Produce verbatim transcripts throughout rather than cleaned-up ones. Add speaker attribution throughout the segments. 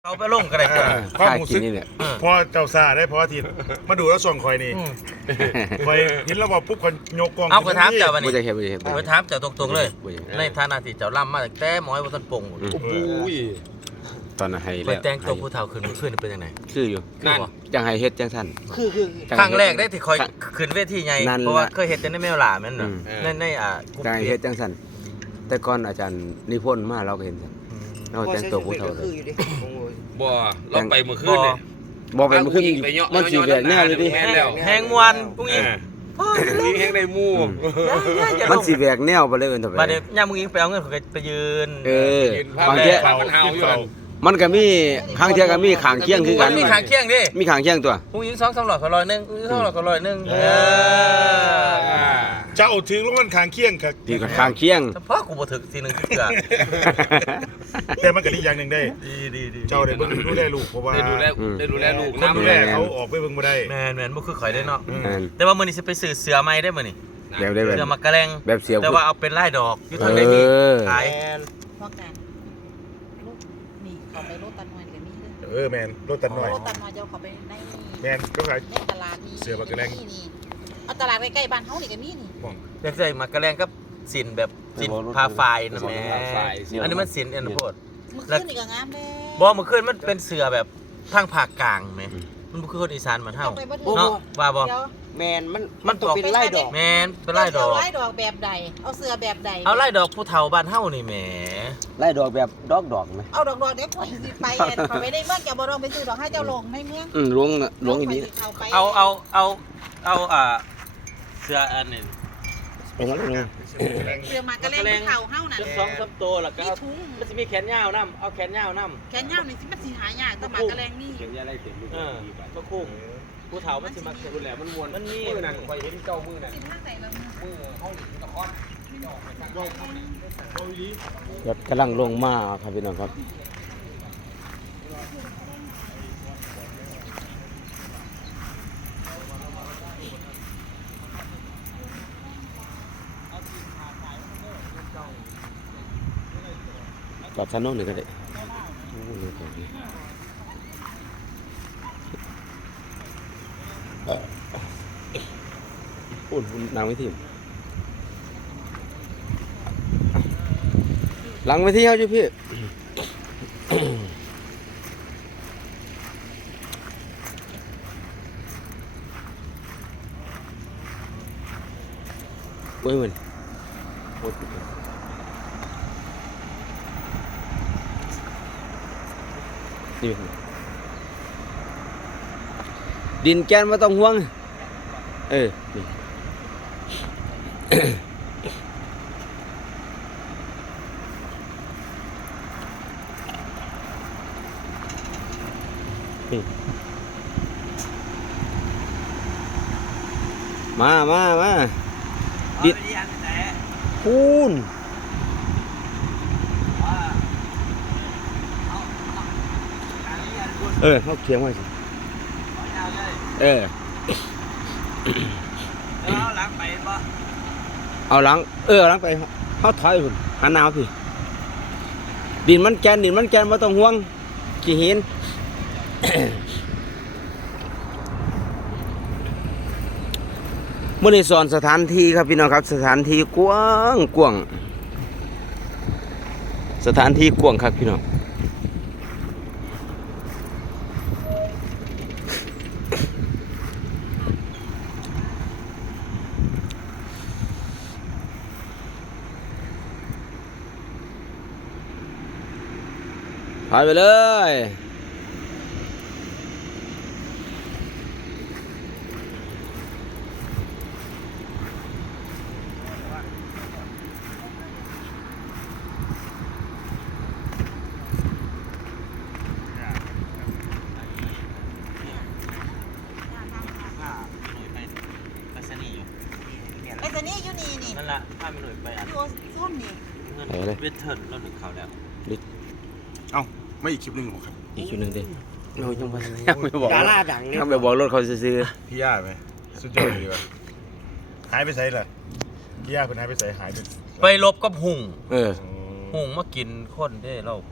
Speaker 1: เอาไปลงก็ได้
Speaker 2: ความรู้สึกพอเจ้าซาได้พออาทิตย์มาดูแล้วส่งคอยนี่คอยเห็นแล้วว่าปุ๊บคนโยกกอง
Speaker 1: เอาไปถามเจ้าวันนี้
Speaker 3: บ่จะเฮ็ดบ่จะเฮ็ด
Speaker 1: ไปถามเจ้าตรงๆเลยในฐานะที่เจ้าล่ำมาตั้งแต่หมอยบ่ทันปง
Speaker 2: โอ้โห
Speaker 3: ตอนนั้นให้
Speaker 1: ไป
Speaker 3: แล้ว
Speaker 1: แต่งตัวผู้เฒ่าขึ้นมื้อคืนเป็นจังได๋
Speaker 3: คืออยู่นั่นจังให้เฮ็ดจังซั่น
Speaker 1: คือคือครั้งแรกได้ที่คอยขึ้นเวทีใหญ่เพราะว่าเคยเฮ็ดแต่ในแมวหลาแม่นน่ะในในอ่า
Speaker 3: จังให้เฮ็ดจังซั่นแต่ก่อนอาจารย์นิพนธ์มาเราก็เห็นซั่นเราแต่งตัวผู้เฒ่าเลย
Speaker 4: บ่เราไปเมื่อคืนนี่
Speaker 3: บ่ไปเมื่อคืนมันสิแหวกแนวเลยดิ
Speaker 1: แฮงมวนปุ้งอิง
Speaker 4: มีแฮงได้หมู่
Speaker 3: มันสิแหวกแนวบ่เลยเอิ้นเท่า
Speaker 1: บัดนี้ยามปุ้งอิงไปเอาเงินเขาก็ไปยืน
Speaker 3: เออบางเที่ย
Speaker 4: มันหาวอยู่
Speaker 3: มันก็มีข้างเที่ยก็มีข้างเคียงคือกัน
Speaker 1: มีข้างเคียงดิ
Speaker 3: มีข้างเคียงตัว
Speaker 1: ปุ้งอิงสองสามร้อยก็ร้อยนึงปุ้งอิงสองร้อยก็ร้อยนึงเออ
Speaker 2: เจ้าถึงแล้วมันข้างเคียงครับ
Speaker 3: ที่ก็ข้างเคียง
Speaker 1: เฉพาะกูบ่ถึกทีนึงคือกัน
Speaker 2: แต่มันก็ดีอย่างนึงได้
Speaker 1: ดีๆๆ
Speaker 2: เจ้าได้เบิ่งดูแลลูกเพราะว่า
Speaker 4: ได้ดูแลได้ดูแลลูก
Speaker 2: นำดูแลเขาออกไปเบิ่งบ่ได้
Speaker 1: แม่นๆบ่คือข่อยได้เนาะแต่ว่ามื้อนี้สิไปซื้อเสื้อใหม่ได้มื้อนี้
Speaker 3: แบบได้แบบ
Speaker 1: เสื้อมักกะแรง
Speaker 3: แบบเสีย
Speaker 1: แต่ว่าเอาเป็นลายดอกอยู่ทางใดมีขาย
Speaker 5: พอกันลูกนี่เขาไปรถตันหน่อยกันนี่เด้อ
Speaker 2: เออแมนรถตันหน่อย
Speaker 5: รถตันหน่อยเจ้าเขาไปใน
Speaker 2: แมนก็ขาย
Speaker 5: ในตลาดนี่
Speaker 2: เสือมักกะแรง
Speaker 5: นี่เอาตลาดใกล้ๆบ้านเฮานี่ก็มีนี่
Speaker 1: อยากใส่มักกะแรงกับสินแบบสินพาไฟนะแม่อันนี้มันสินอันโพด
Speaker 5: มื้อคืนนี่ก็งามเด้
Speaker 1: บ่มื้อคืนมันเป็นเสื้อแบบทางภาคกลางแม่มันบ่คือคนอีสานเหมือนเฮาเนาะว่าบ่
Speaker 6: แมนมัน
Speaker 1: มัน
Speaker 6: ตกเป็นไล่ดอก
Speaker 1: แม่นเป็นไล่ดอก
Speaker 5: ไล่ดอกแบบใดเอาเสื้อแบบใด
Speaker 1: เอาไล่ดอกผู้เฒ่าบ้านเฮานี่แหม
Speaker 3: ไล่ดอกแบบดอกดอกมั้ย
Speaker 5: เอาดอกๆเดี๋ยวข่อยสิไปเขาไปได้เมืองแกบ่ต้องไปซื้อดอกให้เจ้าลงในเมือง
Speaker 3: อืมลงลงอีนี้
Speaker 1: เอาเอาเอาเอาอ่าเสื้ออันนี้
Speaker 3: ลงมาลง
Speaker 5: เสื้อมักกะแรงผู้เฒ่าเฮานั่น
Speaker 1: สองสามตัวแล้วก็เอามันสิมีแขนยาวนํเอาแขนยาวนํ
Speaker 5: แขนยาวนี่สิมันสิหายากแต่มักกะแรงนี่
Speaker 4: แขนยาวได้เต็มลูก
Speaker 1: เออก็คุ้มผู้เฒ่ามันสิมักพูดแล้วมันม่วนมันมี
Speaker 4: มื้อนั้นข่อยเห็นเจ้ามื้อนั้น
Speaker 5: สิมาใส่ละ
Speaker 4: มื้อเฮาหลินตะคอน
Speaker 3: แบบกำลังลงมาครับพี่น้องครับจอดชั้นโน้นหนึ่งก็ได้อุ่นนางไม่ทิมหลังไปที่เขาจ้ะพี่เว้ยมันดินแกนไม่ต้องห่วงเออนี่มามามาดิคูณเออเขาเขียนไว้สิเออ
Speaker 1: เอาหลังไปบ่
Speaker 3: เอาหลังเออหลังไปเขาถอยพุ่นหันหน้าพี่ดินมันแกนดินมันแกนไม่ต้องห่วงกี่หินเมื่อในสอนสถานที่ครับพี่น้องครับสถานที่กว้างกว้างสถานที่กว้างครับพี่น้องพายไปเลย
Speaker 5: ไอ้ตัวนี้อยู่นี่นี่
Speaker 1: นั่นล่ะพาไปหน่อยไปอัน
Speaker 5: อยู่ซ่อนนี่
Speaker 1: เงินเวทเทิร์นเราหนึ่งเขาแล้ว
Speaker 2: เอ้าไม่อีกคลิปนึงหรอครับ
Speaker 3: อีกคลิปนึงดิเรายังไม่ยังไม่บอก
Speaker 6: ดาราดัง
Speaker 3: ยังไม่บอกรถเขาซื้อ
Speaker 2: พี่ย่าไหมสุดยอดเลยว่ะหายไปไสล่ะพี่ย่าเพิ่นหายไปไสหายไป
Speaker 1: ไปลบกับหุ่ง
Speaker 3: เออ
Speaker 1: หุ่งมากินคนเด้เราไปลบ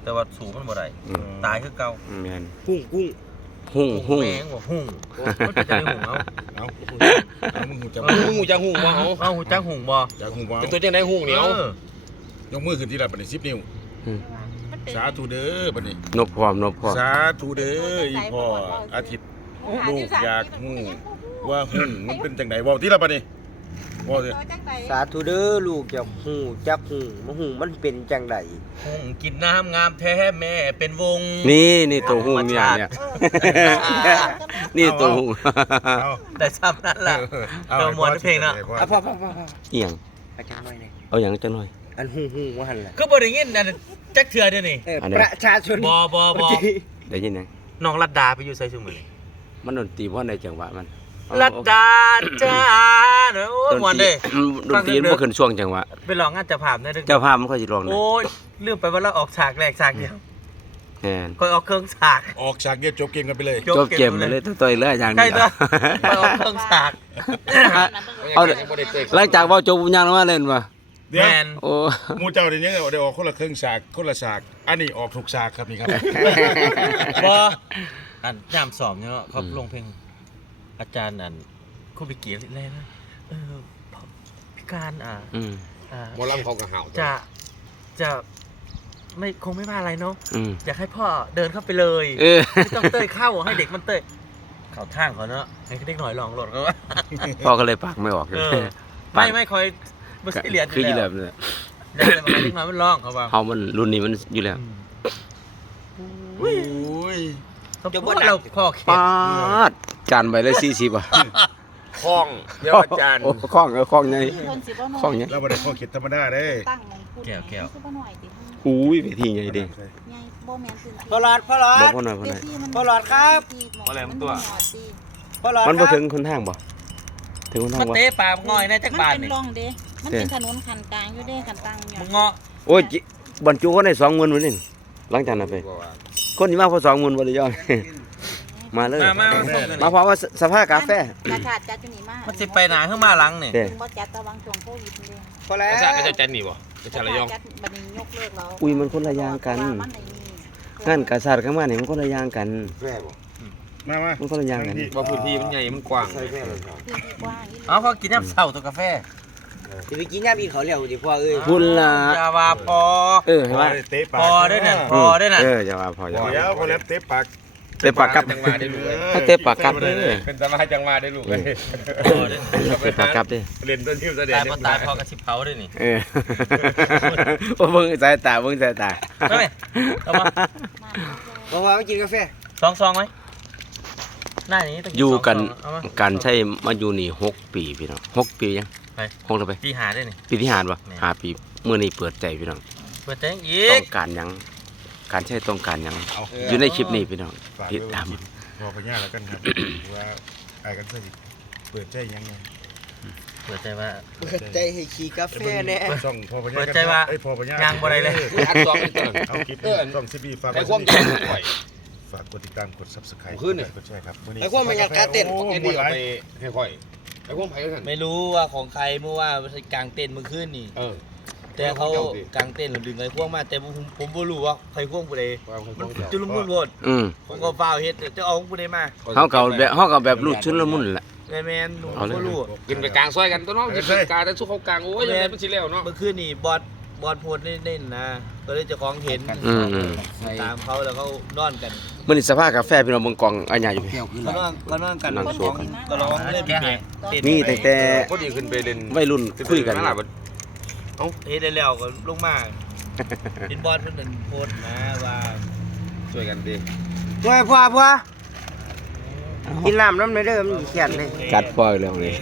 Speaker 1: แต่ว่าสูมันบ่ได้
Speaker 3: อืม
Speaker 1: ตายคือเก่า
Speaker 3: แม่น
Speaker 4: กุ้งกุ้ง
Speaker 3: หุ่งหุ่ง
Speaker 1: แมงบ่หุ่งมันจะได้หุ่งเอา
Speaker 2: เอาเอามึงหูจับ
Speaker 4: มึงหูจังหูบ่เอา
Speaker 1: เอาหูจักหุ่งบ่
Speaker 2: จับหูบ่
Speaker 4: เป็นตัวจังได๋หูเหนียว
Speaker 1: เออย
Speaker 2: กมือขึ้นที่ละบัดนี้สิบนิ้ว
Speaker 5: มันเป็น
Speaker 2: สาธุเด้อบัดนี้
Speaker 3: นบพร้อมนบพร้อม
Speaker 2: สาธุเด้ออีพ่ออาทิตย์ลูกอยากฮู้ว่าหุ่งมันเป็นจังไดเว้าที่ละบัดนี้เว้าสิ
Speaker 3: สาธุเด้อลูกอยากฮู้จักฮู้บ่ฮู้มันเป็นจังได
Speaker 1: หุ่งกินน้ำงามแท้แม่เป็นวง
Speaker 3: นี่นี่ตัวฮู้เนี่ยเนี่ยนี่ตัวฮู้
Speaker 2: เอา
Speaker 1: แต่ซ้ำนั่นล่ะ
Speaker 2: เอา
Speaker 1: เดี๋ยวมวนเพลงเนาะ
Speaker 3: อ่ะพ่อพ่อพ่อเอียง
Speaker 6: อาจารย์หน่อยเนี่ย
Speaker 3: เอาหยังจังหน่อย
Speaker 6: อันหูหูว่าหันแหละ
Speaker 1: คือบ่ได้ยินนั่นจักเทื่อเด้อนี่
Speaker 6: เออ
Speaker 3: อันไหน
Speaker 6: ประชาชน
Speaker 1: บ่บ่บ่
Speaker 3: ได้ยินยัง
Speaker 1: น้องรัดดาไปอยู่ไสซุมื้อนี้
Speaker 3: มันดนตรีเพราะในจังหวะมัน
Speaker 1: รัดดาจ้าเด้อโอ้ยม่วนเด้
Speaker 3: อืมดนตรีมันบ่ขึ้นช่วงจังหวะ
Speaker 1: ไปลองงานเจ้าภาพได้เด้อ
Speaker 3: เจ้าภาพมันค่อยสิร้องนะ
Speaker 1: โอ้ยลืมไปว่าเราออกฉากแรกฉากเดียว
Speaker 3: แม่น
Speaker 1: ค่อยออกเครื่องฉาก
Speaker 2: ออกฉากเดียวจบเกมกันไปเลย
Speaker 3: จบเกมไปเลยต่อยๆเลยอย่าง
Speaker 1: ใช่
Speaker 3: เดียว
Speaker 1: ตัวค่อยออกเครื่องฉาก
Speaker 3: เอา
Speaker 4: ยังบ่ได้เตะ
Speaker 3: หลังจากเว้าจบยังมาเล่นบ่
Speaker 2: เดี๋ยว
Speaker 1: แมน
Speaker 3: โอ้
Speaker 2: หมูเจ้าเดี๋ยวนี้เดี๋ยวออกคนละครึ่งฉากคนละฉาก อันนี้ออกถูกฉากครับนี่ครับ
Speaker 1: บออันยามสอบเนี่ยเขาลงเพลงอาจารย์อันคุณไปเกียรติแรกนะเออพิการอ่า
Speaker 3: อืม
Speaker 1: อ่า
Speaker 4: หมอลำเขาก็ห่าว
Speaker 1: จะจะไม่คงไม่ว่าอะไรเนาะ
Speaker 3: อืม
Speaker 1: อยากให้พ่อเดินเข้าไปเลย
Speaker 3: เออ
Speaker 1: ไม่ต้องเต้ยเข้าให้เด็กมันเต้ยเข้าทางเขาเนาะให้เด็กหน่อยลองหลดก็ว่า
Speaker 3: พ่อก็เลยปากไม่ออก
Speaker 1: เออไม่ไม่คอยบสเลียน
Speaker 3: คืออยู่
Speaker 1: แล้
Speaker 3: แล้ว วเนี่ย
Speaker 1: เด็กเลยมาเด็กน้อยมันร้องเขาว่า
Speaker 3: เฮามันรุ่นนี้มันอยู่แล้ว
Speaker 2: โอ้ย
Speaker 1: จะบ่เราพ่อเข็
Speaker 3: ป
Speaker 1: ด
Speaker 3: าดจานใบละสี่สิบอ่ะ
Speaker 4: คล้องเดี๋ยวอาจารย์
Speaker 3: โอ้คล้องเออคล้องไง
Speaker 5: เพิ่นสิบ่น้อย
Speaker 3: คล้องไง
Speaker 2: เราบ่ได้ข้อคิดธรรมดาเด้
Speaker 5: ตั้งมงกุฎสิบ่น้อยติ
Speaker 3: อุ้ยเวทีไงเด้
Speaker 5: ใหญ่บ่แม่นพื้นที่
Speaker 6: พ่อหลอดพ่อหลอ
Speaker 3: บ่
Speaker 6: ด
Speaker 3: พ่อหน่อยพ่อหน่อย
Speaker 6: พ่อหลอดครับ
Speaker 5: อะไรมันตัว
Speaker 6: พ่อหลอด
Speaker 3: มัน
Speaker 6: ค
Speaker 3: บ่
Speaker 6: รับ
Speaker 3: ถึงคนทางบ่ถึงคนทาง
Speaker 1: มัน
Speaker 3: บ่
Speaker 1: เตะปากง่อยในจัก
Speaker 5: มัน
Speaker 1: บาท
Speaker 5: เป็น
Speaker 1: นี่
Speaker 5: ร่องเด้มันเป็นถนนคันกลางอยู่เด้คันตั้งอยู่
Speaker 1: มึงเงาะ
Speaker 3: โอ้ยจิบรรจุคนได้สองหมื่นวันนี้หลังจากนั้นไป คนที่มาพอสองหมื่นบ่ได้ย่อย มาเลย
Speaker 1: มามามาส่งกัน
Speaker 3: มาพร้อมว่าสภาพกาแฟ
Speaker 5: ราคาจัดอยู่นี่มา
Speaker 1: มันสิไปหนาขึ้นมาหลังนี่
Speaker 3: เด้
Speaker 5: ถึงบ่จัดตะวังช่วงโควิดนี่
Speaker 6: พอแล้ว
Speaker 4: อาจารย์อาจารย์จันนี่บ่อาจารย์ระยอง
Speaker 5: จัดบัดนี้ยกเลิกแล้ว
Speaker 3: อุ้ยมันคนละอย่างกัน
Speaker 5: มันไอ้นี่
Speaker 3: งานกษัตริย์ข้างมานี่มันคนละอย่างกัน
Speaker 4: แว่บ่
Speaker 2: มามา
Speaker 3: มันคนละอย่างกัน
Speaker 4: ว่าพื้นที่มันใหญ่มันกว้าง
Speaker 5: พื้นที่กว้างอีหลี
Speaker 1: เอาเขากินน้ำเศร้าตัวกาแฟ
Speaker 6: สิไปกินยาบีเขาเลี้ยวดิพ่อเอ้ย
Speaker 3: พุ่นล่ะ
Speaker 1: อยาว่าพอ
Speaker 3: เออเห็น
Speaker 2: พอ
Speaker 3: ป่ะ
Speaker 2: ได้เตะปาก
Speaker 1: พอได้น่ะ พอได้น่ะ
Speaker 3: เอออย่าว่าพออย่าว่า
Speaker 2: เดี๋ยวพอแล้วเตะปาก
Speaker 3: เตะปากกลับ
Speaker 4: จังหวะได้ลูก
Speaker 3: ถ้าเตะปากกลับเด้อ
Speaker 4: เป็นสมาจังหวะได้ลูกเลย
Speaker 1: พอได้
Speaker 3: เตะปากกลับเด้อ
Speaker 4: เล่นตัวทีมแสดง
Speaker 1: ตายพอตายพอกระชิบเผาด้วยนี่
Speaker 3: เออ โอ้เบิ่งสายตาเบิ่งสายตา
Speaker 1: ไม่ไหมเอามา
Speaker 6: บอกว่าไม่กินกาแฟ
Speaker 1: ซองซองไหมหน้านี้ต้อง
Speaker 3: อยู่กัน
Speaker 1: ซงๆเอามา
Speaker 3: การใช้มาอยู่นี่หกปีพี่น้องหกปียัง
Speaker 1: ไป
Speaker 3: หกแล้วไป
Speaker 1: ปีหาได้นี่
Speaker 3: ปีที่ห้าบ่
Speaker 1: แม่
Speaker 3: ห้าปีมื้อนี้เปิดใจพี่น้อง
Speaker 1: เปิดแจ้งอี
Speaker 3: ต้อก งการหยังการใช้ต้องการหยัง
Speaker 2: เอา
Speaker 3: อยู่ในคลิปนี้พี่น้อง
Speaker 2: ฝาก
Speaker 3: ติด
Speaker 2: ไว้
Speaker 3: ตาม
Speaker 2: ว่าพอพญาแล้วกันครับว่าไอ้กันซะอีกเปิดใจยังไง
Speaker 1: เปิดใจว่า
Speaker 6: เปิดใจให้ขี่กาแฟแน่
Speaker 2: ช่องพอพญา
Speaker 1: เปิดใจว่า
Speaker 2: ไอ้ยพอพญาย
Speaker 1: างบ่ได้เลย
Speaker 4: อัดสองนี่ตัว
Speaker 2: เอาคลิป
Speaker 4: เออ
Speaker 2: ช่องซีบีฝาก
Speaker 4: ไอ้
Speaker 2: ไว้
Speaker 4: ความ
Speaker 2: ที่
Speaker 4: จริงข่อย
Speaker 2: ฝากกดติดตามกด Subscribe
Speaker 4: ขึ้นเนี่ย
Speaker 2: กดแชร์ครับมื้อนี้
Speaker 6: ไอ้ความมันอยากการเต้น
Speaker 2: โอ้
Speaker 4: ไอ้
Speaker 2: หม
Speaker 4: นี่
Speaker 2: ดห
Speaker 4: เอา
Speaker 2: ลาย
Speaker 4: ไปให้ข่อยไอ้ความไผ่กัน
Speaker 7: ไม่รู้ว่าของใครเมื่อว่ากลางเต็นท์เมื่อคืนนี่
Speaker 4: เออ
Speaker 7: แต่เขากลางเต็นท์หรือดึงไอ้พวกมาแต่ผมผมบ่รู้ว่าใครพวกผู้ใด
Speaker 4: ความของ
Speaker 7: มัน
Speaker 4: เจ้า
Speaker 7: จุลมุนโพด
Speaker 3: อืม
Speaker 7: ผมก็ฟ้าวเฮ็ดจะเอาของผู้ใดมา
Speaker 3: เฮาก็เอาแบบเฮาก็แบบรูดชุนละมุนแหละ
Speaker 7: แต่แม่นผม
Speaker 3: เอาเลย
Speaker 7: บ่รู้
Speaker 4: กินไปกลางซอยกันตัวน้องกินไปกลางแต่สู้เขากลางโอ้ยยังไงมันสิแล้วเนาะ
Speaker 7: เมื่อคืนนี่บอสบอสโพดเล่นๆนะก็เลยเจ้าของเห็น
Speaker 3: อืมอืม
Speaker 7: ตามเขาแล้วเขานอนกัน
Speaker 3: มื้อนี้สภาพกาแฟพี่น้องเบิ่งกล่องอันใหญ่อยู่พี่
Speaker 7: เขานอนเขานอนกัน
Speaker 3: นั่ง
Speaker 7: ของ
Speaker 3: โซฟา
Speaker 7: ก็ร้องเล่นแบกเต้น
Speaker 3: มีตั้งแต่
Speaker 4: พอดีขึ้นไปเล่น
Speaker 3: วัยรุ่นคุยกัน
Speaker 4: นั่นแหละมัน
Speaker 7: เฮ็ดได้แล้วก็ลงมาเห็นบอสเพิ่นนั่นโพสต์นะว่า
Speaker 4: ช่วยกันดิ
Speaker 6: ช่วยพ่อพ่อกินน้ำน้ำในเด้อมันเขียนเลย
Speaker 3: กัดพ่ออีกแล้วนี่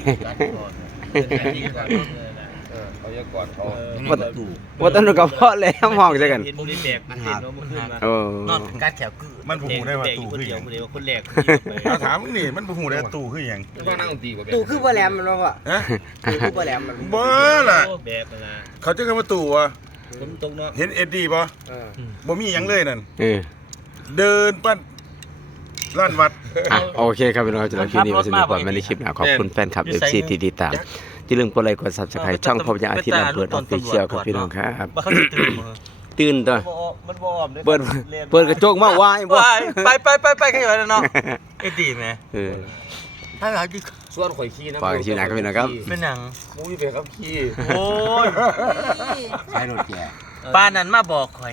Speaker 4: เออเขาจะกอดเขา
Speaker 3: ว่าว่าตอนนั้นก็พอแล้วมองใส่กัน
Speaker 7: เห็นบ่ได้แบกมันเห็นว่าเมื่อคืนมา
Speaker 3: โอ้
Speaker 1: นอนกัดแขวคือ
Speaker 2: มันบ่ฮู้ได้ว่าตู่
Speaker 7: คน
Speaker 2: คือห
Speaker 7: เดีย
Speaker 2: ยั
Speaker 7: ว
Speaker 2: ง
Speaker 7: คนเดียวคนแรก
Speaker 2: เอาถามมึงนี่มันบ่ฮู้ได้ว่าตู่คือหยัง
Speaker 4: ว่านั่งดนตรีบ่
Speaker 6: ตู่คือบ่แหลมมันบ่พ่อ
Speaker 2: ฮะ
Speaker 6: ตู่คือบ่แหลมมัน
Speaker 2: บ่ล่ะ
Speaker 7: แบกนะ
Speaker 2: เขาจะกันว่าตู่อ่ะ
Speaker 7: ฝนตกเนาะ
Speaker 2: เห็นเอ็ดดี้บ่
Speaker 6: เออ
Speaker 2: บ่มีหยังเลยนั่น
Speaker 3: เออ
Speaker 2: เดินปั้นล้านวัด
Speaker 3: อ่ะโอเคครับพี่น้องสำหรับคลิปนี้มาสนุกกว่าไม่ได้คลิปหนะขอบคุณแฟนคลับ เอฟ ซี ที่ติดตามอย่าลืมกดไลค์กด Subscribe ช่องพบยาอาทิตย์ลำเปิดออฟฟิเชียลครับพี่น้องครับ
Speaker 1: ว่าเขาจะตื่นมือ
Speaker 3: ตื่นตัว
Speaker 7: บ่มันบ่อ้อมด้อ
Speaker 3: เปิดเปิดกระจกมาว้ายบ่
Speaker 1: ว้ายไปไปไปไปกันอยู่แล้วเนาะไอ้ดีไหม
Speaker 3: เออ
Speaker 1: ถ้าเราดิ
Speaker 4: ส่วนข่อยขี้นะ
Speaker 3: ฝากชื่อหนักก็เป็นนะครับ
Speaker 1: เป็นหนัง
Speaker 4: มูอยู่ไปครับขี้
Speaker 1: โอ้ย
Speaker 3: ใช้รถแก่
Speaker 1: ป้านั้นมาบอกข่อย